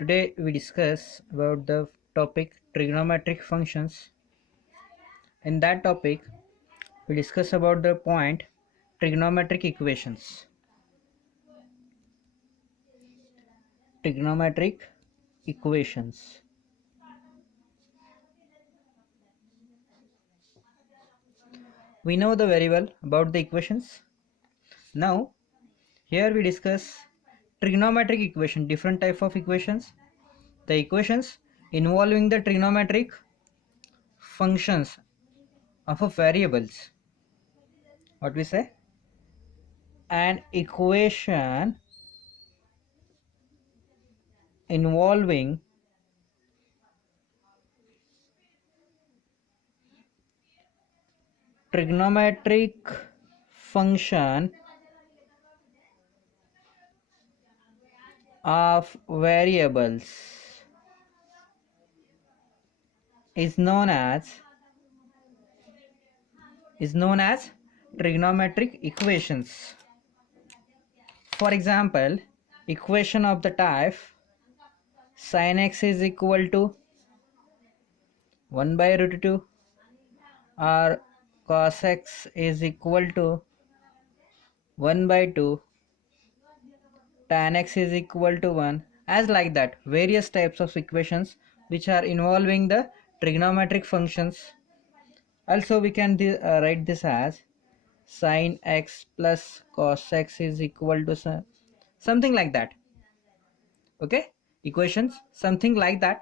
Today we discuss about the topic trigonometric functions. In that topic, we discuss about the point trigonometric equations. Trigonometric equations. We know the very well about the equations. Now, here we discuss trigonometric equation, different type of equations. The equations involving the trigonometric functions of a variables. What we say? An equation involving trigonometric function of variables is known as trigonometric equations. For example, equation of the type sin x is equal to 1 by root 2 or cos x is equal to 1 by 2, tan x is equal to 1, as like that various types of equations which are involving the trigonometric functions. Also we can write this as sin x plus cos x is equal to something like that. Okay, equations something like that.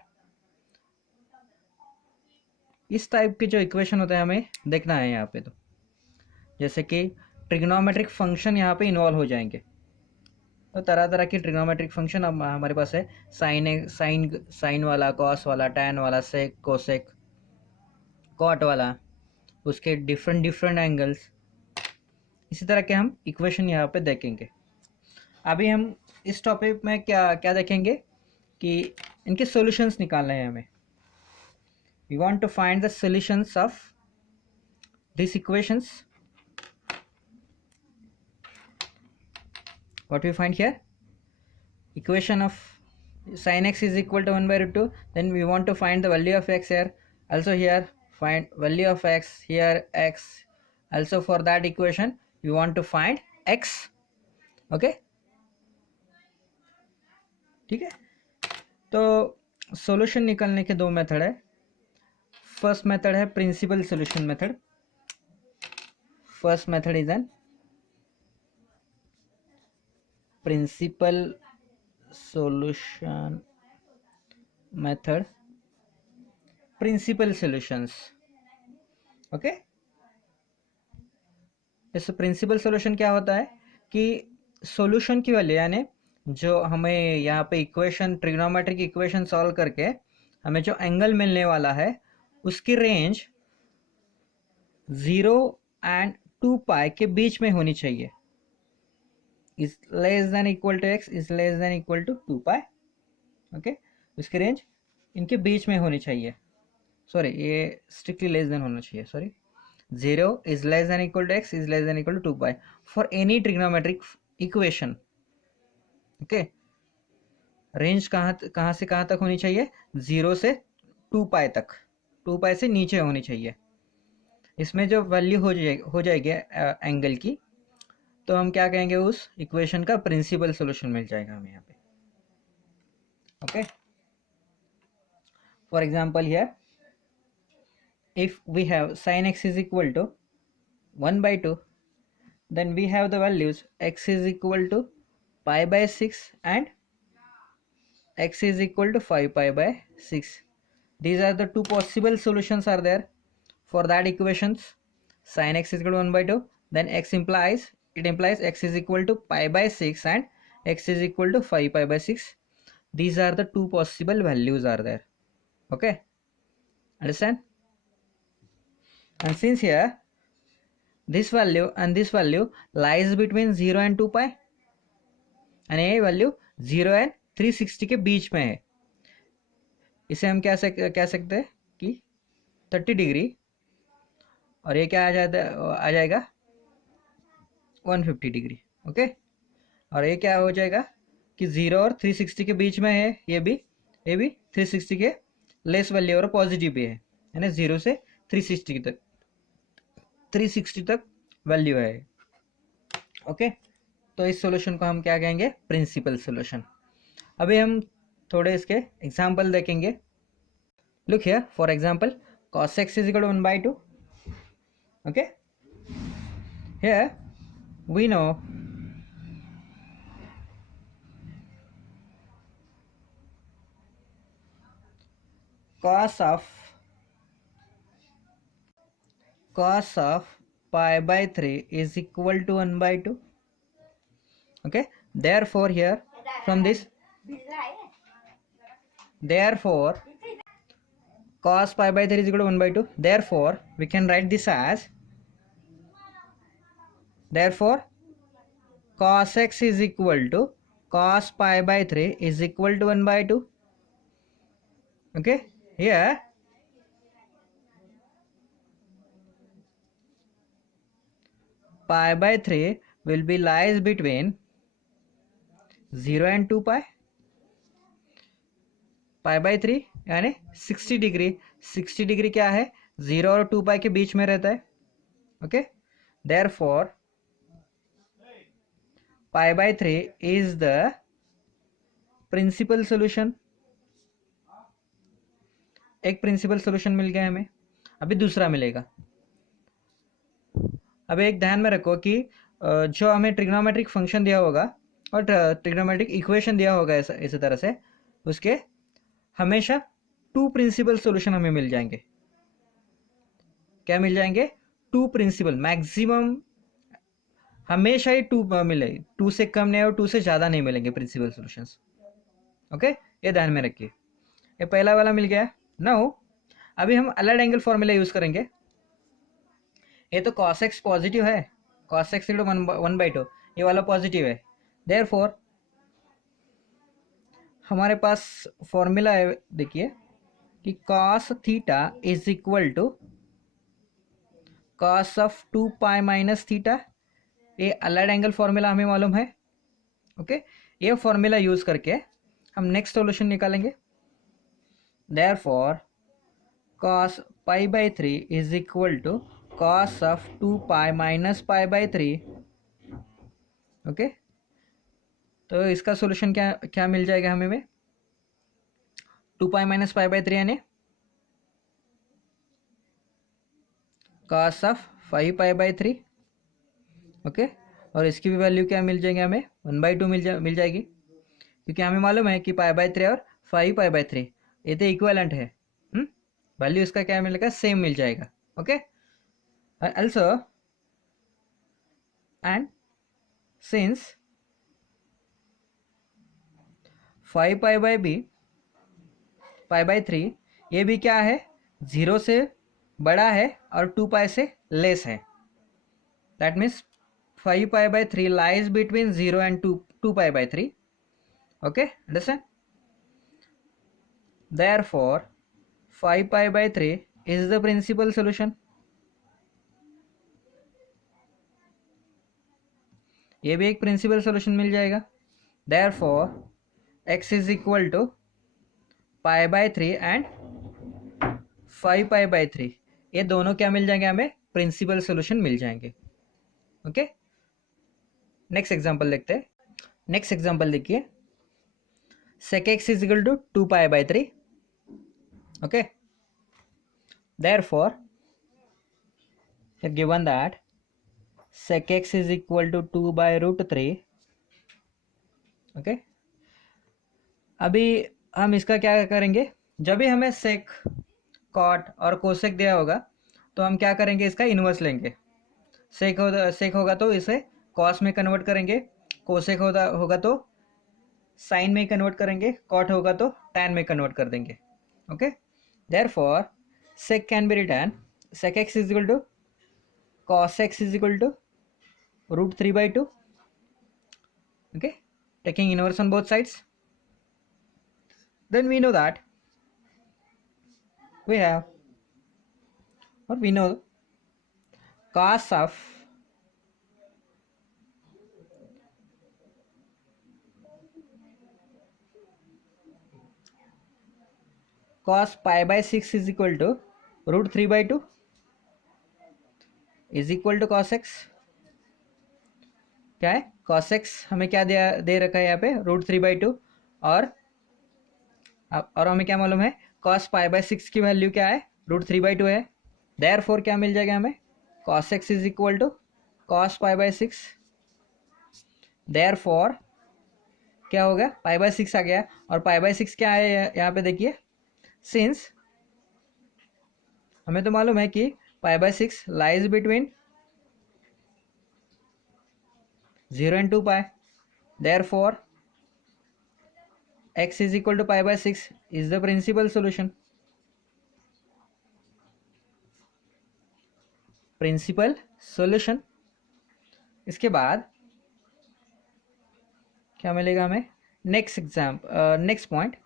इस type के जो equation होते हैं हमें देखना है यहाँ पे। तो जैसे कि ट्रिग्नोमेट्रिक फंक्शन यहाँ पे इन्वॉल्व हो जाएंगे, तो तरह तरह की ट्रिग्नोमेट्रिक फंक्शन अब हमारे पास है। साइन वाला, कॉस वाला, टैन वाला, सेक, कोसेक, कॉट वाला, उसके डिफरेंट एंगल्स, इसी तरह के हम इक्वेशन यहाँ पे देखेंगे। अभी हम इस टॉपिक में क्या क्या देखेंगे कि इनके सॉल्यूशंस निकालने हैं हमें। We want to find the solutions of this equations. What we find here, equation of sin x is equal to 1 by root 2, then we want to find the value of x here. Also here find value of x, here x. Also for that equation we want to find x. Okay, ठीक है। तो solution निकालने के दो method है। First method है principal solution method. First method is an principal solution method, principal solutions. Okay, इस principal solution क्या होता है कि सॉल्यूशन की वैल्यू, यानी जो हमें यहाँ पे इक्वेशन, ट्रिग्नोमेट्रिक इक्वेशन सॉल्व करके हमें जो एंगल मिलने वाला है उसकी रेंज 0 एंड 2 पाई के बीच में होनी चाहिए। is less than equal to x is less than equal to 2 pi. Okay, उसकी रेंज इनके बीच में होनी चाहिए। सॉरी, ये स्ट्रिक्टली लेस देन होना चाहिए। Sorry, 0 is less than equal to x is less than equal to 2 pi for any trigonometric equation. Okay, range कहाँ से कहाँ तक होनी चाहिए? 0 से 2 पाई तक, 2 पाई से नीचे होनी चाहिए। इसमें जो वैल्यू हो जाएगी एंगल की, तो हम क्या कहेंगे, उस इक्वेशन का प्रिंसिपल सॉल्यूशन मिल जाएगा हमें यहाँ पे। Okay, for example here if we have sin x is equal to 1 by 2, then we have the values x is equal to pi by 6 and x is equal to 5 pi by 6. These are the two possible solutions are there for that equations. Sin x is equal to 1 by 2, then it implies x is equal to pi by 6 and x is equal to 5 pi by 6. These are the two possible values are there. Okay, understand? And since here this value and this value lies between 0 and 2 pi, and ये value 0 and 360 के बीच में है, इसे हम क्या कह सकते हैं कि 30 डिग्री, और ये क्या आ जाएगा 150 डिग्री। ओके, और ये क्या हो जाएगा कि 0 और 360 के बीच में है, ये भी 360 के लेस वैल्यू और पॉजिटिव भी है, यानी 0 से 360 तक वैल्यू है। ओके, तो इस सॉल्यूशन को हम क्या कहेंगे, प्रिंसिपल सॉल्यूशन। अभी हम थोड़े इसके एग्जाम्पल देखेंगे। Look here, for example cos x is equal to 1/2. Okay, here we know cos of pi by 3 is equal to 1/2. Okay, therefore here from this, therefore cos pi by 3 is equal to 1/2. Therefore we can write this as, therefore cos x is equal to cos pi by 3 is equal to 1/2. Okay, here pi by 3 will be lies between 0 and 2 pi. pi by 3 यानी 60 degree, 60 degree क्या है, 0 और 2 पाई के बीच में रहता है। Okay, therefore pi by 3 is the principal solution. एक principal solution मिल गया हमें, अभी दूसरा मिलेगा। अभी एक ध्यान में रखो कि जो हमें ट्रिग्नोमेट्रिक फंक्शन दिया होगा और ट्रिग्नोमेट्रिक इक्वेशन दिया होगा इसी तरह से, उसके हमेशा 2 प्रिंसिपल सॉल्यूशन हमें मिल जाएंगे। क्या मिल जाएंगे, 2 प्रिंसिपल, मैक्सिमम हमेशा ही 2 मिले, 2 से कम नहीं और 2 से ज़्यादा नहीं मिलेंगे प्रिंसिपल सॉल्यूशंस। ओके, ये ध्यान में रखिए। ये पहला वाला मिल गया। नाउ अभी हम अलग एंगल फॉर्मूला यूज करेंगे। ये तो cos x पॉजिटिव है, cos x इक्वल टू 1/2, ये वाला पॉजिटिव है। देयरफॉर हमारे पास फॉर्मूला है, देखिए कि cos theta is equal to cos of 2 pi minus theta. ये अलग एंगल फॉर्मूला हमें मालूम है। ओके, ये फॉर्मूला यूज करके हम नेक्स्ट सॉल्यूशन निकालेंगे। Therefore cos pi by 3 is equal to cos of 2 pi minus pi by 3। Okay, तो इसका सॉल्यूशन क्या क्या मिल जाएगा हमें, 2 पाई माइनस पाई बाई 3 यानी cos of 5 pi by 3। Okay, और इसकी भी वैल्यू क्या मिल जाएगी हमें, 1/2 मिल जाएगी, क्योंकि हमें मालूम है कि पाई बाई 3 और 5 पाई बाई 3 ये तो इक्वलेंट है। वैल्यू इसका क्या मिलेगा, सेम मिल जाएगा। Okay, also and since 5 pi by b pi by 3 ये भी क्या है, 0 से बड़ा है और 2 पाई से लेस है, that means 5 pi by 3 lies between 0 and 2 pi by 3। Okay, understand. therefore 5 pi by 3 is the principal solution। ये भी एक प्रिंसिपल सॉल्यूशन मिल जाएगा। therefore x is equal to pi by 3 and 5 pi by 3, ये दोनों क्या मिल जाएंगे हमें, प्रिंसिपल सॉल्यूशन मिल जाएंगे। ओके, नेक्स्ट एग्जांपल देखते हैं। नेक्स्ट एग्जांपल देखिए, sec x is equal to 2 pi by 3। Okay, therefore given that sec x is equal to 2 by root 3। Okay, अभी हम इसका क्या करेंगे, जब भी हमें सेक, कॉट और कोसेक दिया होगा तो हम क्या करेंगे, इसका इन्वर्स लेंगे। सेक होगा तो इसे कॉस में कन्वर्ट करेंगे, कोसेक होगा तो साइन में कन्वर्ट करेंगे, कॉट होगा तो टैन में कन्वर्ट कर देंगे। Okay, therefore sec can be written sec x is equal to cos x is equal to root 3/2। okay, taking inverse on both sides, then we know that we have, or we know cos of cos pi by 6 is equal to √3/2 is equal to cos x. क्या है, cos x हमें क्या दे रखा है यहाँ पे √3/2, और हमें क्या मालूम है, कॉस पाई बाय 6 की वैल्यू क्या है, √3/2 है। देयरफॉर क्या मिल जाएगा हमें, cos x is equal to cos pi by 6। Therefore क्या होगा, पाई बाय 6 आ गया, और पाई बाय 6 क्या है यहाँ पे देखिए, सिंस हमें तो मालूम है कि पाई by 6 lies between 0 and 2 pi, therefore x is equal to pi by 6 is the principal solution. Principal solution. इसके बाद क्या मिलेगा हमें, नेक्स्ट पॉइंट,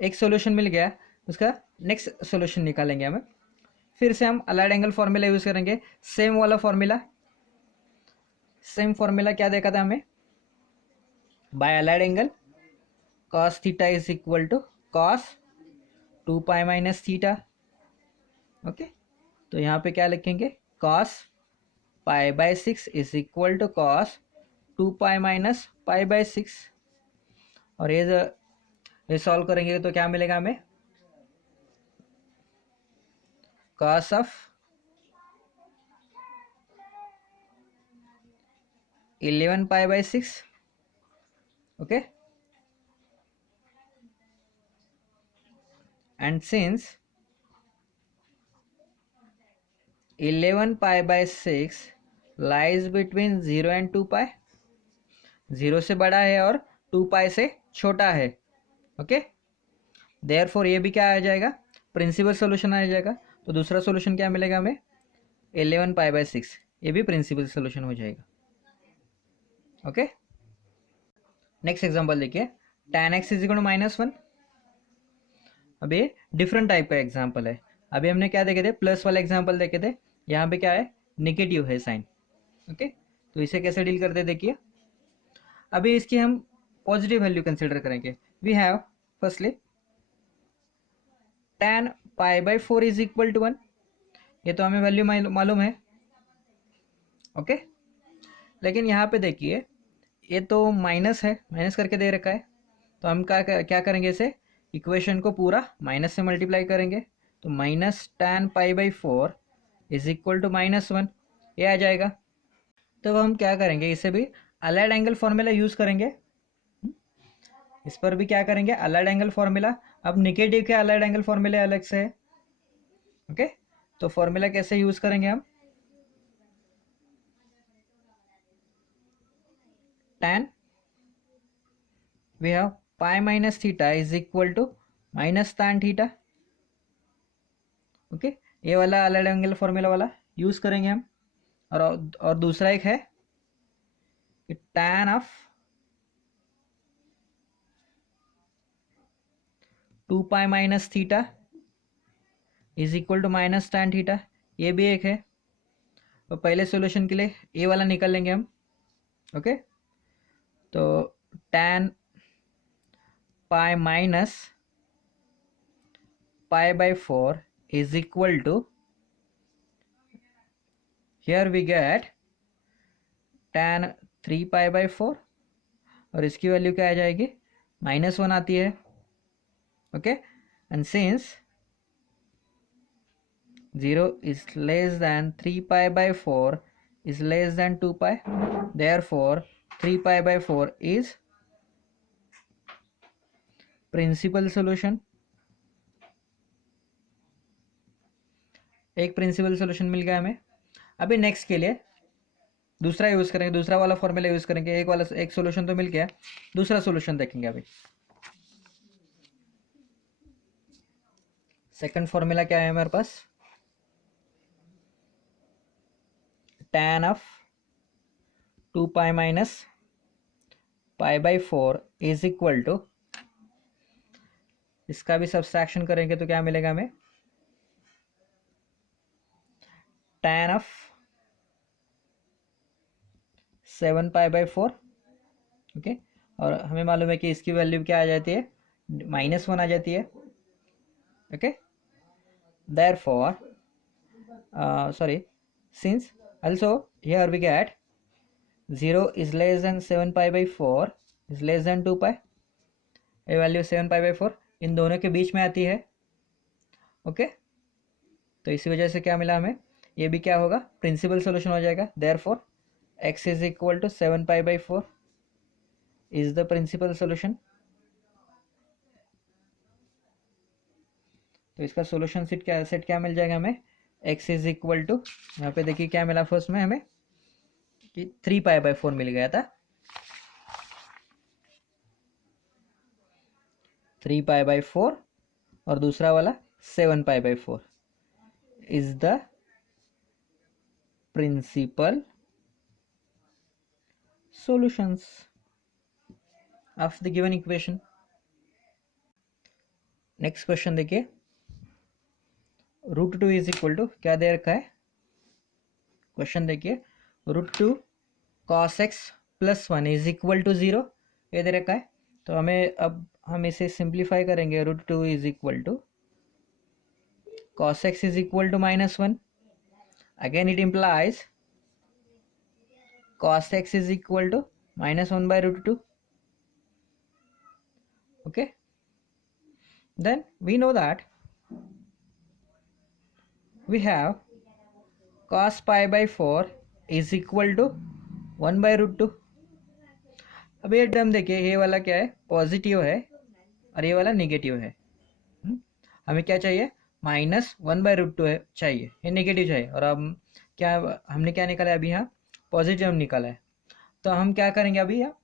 एक सॉल्यूशन मिल गया, उसका नेक्स्ट सॉल्यूशन निकालेंगे हमें। फिर से हम अलाइड एंगल फॉर्मूला यूज करेंगे, सेम वाला फॉर्मूला। सेम फॉर्मूला क्या देखा था हमें, by allied angle cos theta is equal to cos 2 pi minus theta. Okay, तो यहाँ पे क्या लिखेंगे, cos pi by 6 is equal to cos 2 pi minus pi by 6। और ये सॉल्व करेंगे तो क्या मिलेगा हमें, cos of 11 pi by 6। Okay, and since 11 pi by 6 lies between 0 and 2 pi, 0 से बड़ा है और 2 pi से छोटा है। ओके, देयरफॉर ये भी क्या आ जाएगा, प्रिंसिपल सॉल्यूशन आ जाएगा। तो दूसरा सॉल्यूशन क्या मिलेगा हमें, 11 pi by 6, ये भी प्रिंसिपल सॉल्यूशन हो जाएगा। ओके, नेक्स्ट एग्जांपल देखिए, tan x is equal to -1। अब ये डिफरेंट टाइप का एग्जाम्पल है। अभी हमने क्या देखे थे, प्लस वाला एग्जाम्पल देखे थे, यहाँ पे क्या है, नेगेटिव है साइन। ओके, तो इसे कैसे डील करते देखिए। अभी इसकी हम पॉजिटिव वैल्यू कंसिडर करेंगे। We have firstly tan pi by 4 is equal to 1, ये तो हमें वैल्यू मालूम है। ओके, लेकिन यहाँ पे देखिए ये तो माइनस है, माइनस करके दे रखा है, तो हम क्या करेंगे, इसे इक्वेशन को पूरा माइनस से मल्टीप्लाई करेंगे। तो minus tan pi by 4 is equal to -1, ये आ जाएगा। तो हम क्या करेंगे, इसे भी अलाइड एंगल फॉर्मूला यूज करेंगे। इस पर भी क्या करेंगे, अलाइड एंगल फॉर्मूला। अब नेगेटिव के अलाइड एंगल फॉर्मूले अलग से है। ओके, तो फॉर्मूला कैसे यूज करेंगे हम, tan we have pi minus theta is equal to minus tan theta। Okay, ये वाला अलाइड एंगल फॉर्मूला वाला यूज करेंगे हम। और दूसरा एक है कि tan of 2 pi minus theta is equal to minus tan theta, ये भी एक है। तो पहले सॉल्यूशन के लिए ये वाला निकाल लेंगे हम। ओके, तो tan pi minus pi by 4 is equal to, here we get tan 3 pi by 4, और इसकी वैल्यू क्या आ जाएगी, -1 आती है। Okay, and since 0 is less than 3 pi by 4 is less than 2 pi, therefore 3 pi by 4 is principal solution. एक principal solution मिल गया हमें। अभी नेक्स्ट के लिए दूसरा यूज करेंगे, दूसरा वाला फॉर्मूला यूज करेंगे। एक सॉल्यूशन तो मिल गया, दूसरा सॉल्यूशन देखेंगे। अभी सेकंड फॉर्मूला क्या है हमारे पास, tan of 2 pi minus pi by 4 is equal to, इसका भी सब्सट्रैक्शन करेंगे तो क्या मिलेगा हमें, tan of 7 pi by 4। Okay, और हमें मालूम है कि इसकी वैल्यू क्या आ जाती है, -1 आ जाती है। Okay, therefore since also here we get 0 is less than 7 pi by 4 is less than 2 pi, ये वैल्यू 7 पाई बाई 4 इन दोनों के बीच में आती है. ओके, तो इसी वजह से क्या मिला हमें, ये भी क्या होगा, प्रिंसिपल सोल्यूशन हो जाएगा. Therefore x is equal to 7 pi by 4 is the principal solution. तो इसका सोल्यूशन सेट क्या मिल जाएगा हमें, x इज इक्वल टू, यहाँ पे देखिए क्या मिला फर्स्ट में हमें कि 3 पाई बाई 4 मिल गया था, 3 पाई बाई 4 और दूसरा वाला 7 pi by 4 is the principal solutions of the given equation. Next question देखिए, रूट 2 इज इक्वल टू क्या दे रखा है, क्वेश्चन देखिए, root 2 cos x plus 1 is equal to 0 ये दे रखा है. तो हमें अब हम इसे सिंप्लीफाई करेंगे, root 2 is equal to cos x is equal to -1. Again it implies cos x is equal to -1 by root 2. Okay, then we know that we have cos pi by 4 is equal to 1 by root 2. अब ये term देखिए, ये वाला क्या है, positive है और ये वाला निगेटिव है. हमें क्या चाहिए, -1 by root 2 है चाहिए, ये निगेटिव चाहिए. और अब क्या हमने क्या निकाला है अभी, यहाँ पॉजिटिव निकाला है. तो हम क्या करेंगे अभी, यहाँ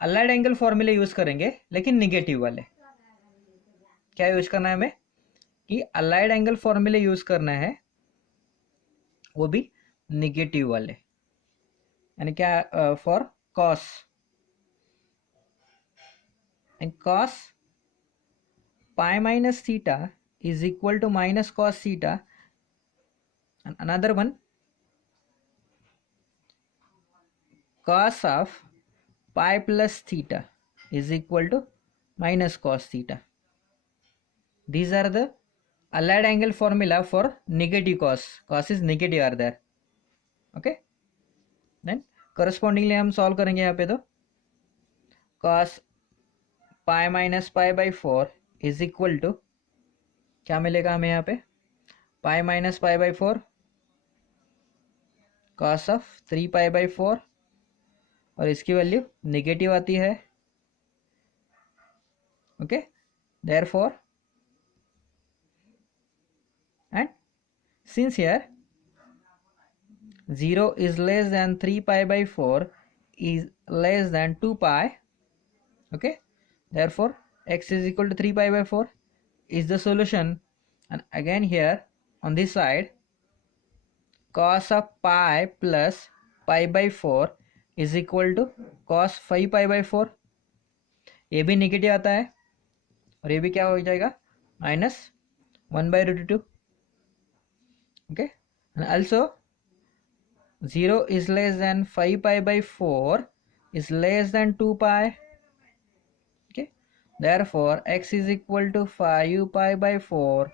अलाइड एंगल फॉर्मूले यूज करेंगे, लेकिन निगेटिव वाले. क्या यूज करना है हमें, कि अलाइड एंगल फॉर्मूले यूज करना है, वो भी निगेटिव वाले. यानी क्या, for cos, and cos pi minus theta is equal to minus cos theta, and another one cos of pi plus theta is equal to minus cos theta. These are the allied angle formula for negative cos. Cos is negative are there. Okay. Then correspondingly हम solve करेंगे यहाँ पे. तो cos pi minus pi by 4 is equal to क्या मिलेगा हमें यहाँ पे, pi minus pi by 4 cos of 3 pi by 4 और इसकी वैल्यू नेगेटिव आती है. Okay, therefore and since here 0 is less then 3 pi by 4 is less than 2 pi. Okay, therefore x is equal to 3 pi by 4 is the solution. And again here on this side cos of pi plus pi by 4 is equal to cos 5 pi by 4. ये भी negative आता है और ये भी क्या हो जाएगा, -1 by root 2. Okay, and also 0 is less than 5 pi by 4 is less than 2 pi. Okay, therefore x is equal to 5 pi by 4.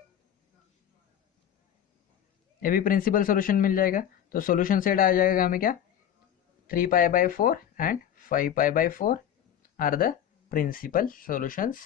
ये भी प्रिंसिपल सॉल्यूशन मिल जाएगा. तो सॉल्यूशन सेट आ जाएगा हमें क्या, 3 pi by 4 and 5 pi by 4 are the principal solutions.